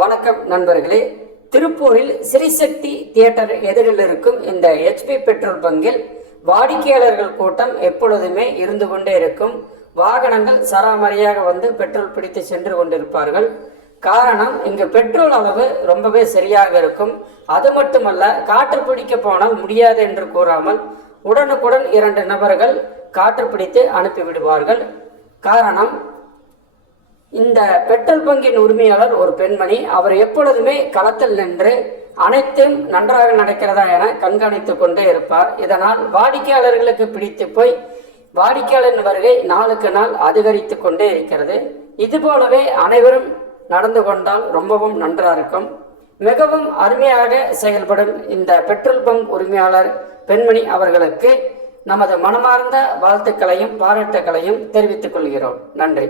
வணக்கம் நண்பர்களே. திருப்பூரில் ஸ்ரீசக்தி தியேட்டர் எதிரில் இருக்கும் இந்த HP பெட்ரோல் பங்கில் வாடிக்கையாளர்கள் கூட்டம் எப்பொழுதுமே இருந்து கொண்டே இருக்கும். வாகனங்கள் சராமரியாக வந்து பெட்ரோல் பிடித்து சென்று கொண்டிருப்பார்கள். காரணம், இங்கு பெட்ரோல் அளவு ரொம்பவே சரியாக இருக்கும். அது மட்டுமல்ல, காற்று பிடிக்க போனால் முடியாது என்று கூறாமல் உடனுக்குடன் 2 நபர்கள் காற்று பிடித்து அனுப்பிவிடுவார்கள். காரணம், இந்த பெட்ரோல் பங்கின் உரிமையாளர் ஒரு பெண்மணி. அவர் எப்பொழுதுமே களத்தில் நின்று அனைத்தும் நன்றாக நடக்கிறதா என கண்காணித்து கொண்டே இருப்பார். இதனால் வாடிக்கையாளர்களுக்கு பிடித்து போய் வாடிக்கையாளரின் வருகை நாளுக்கு நாள் அதிகரித்து கொண்டே இருக்கிறது. இதுபோலவே அனைவரும் நடந்து கொண்டால் ரொம்பவும் நன்றாக இருக்கும். மிகவும் அருமையாக செயல்படும் இந்த பெட்ரோல் பங்க் உரிமையாளர் பெண்மணி அவர்களுக்கு நமது மனமார்ந்த வாழ்த்துக்களையும் பாராட்டுக்களையும் தெரிவித்துக் கொள்கிறோம். நன்றி.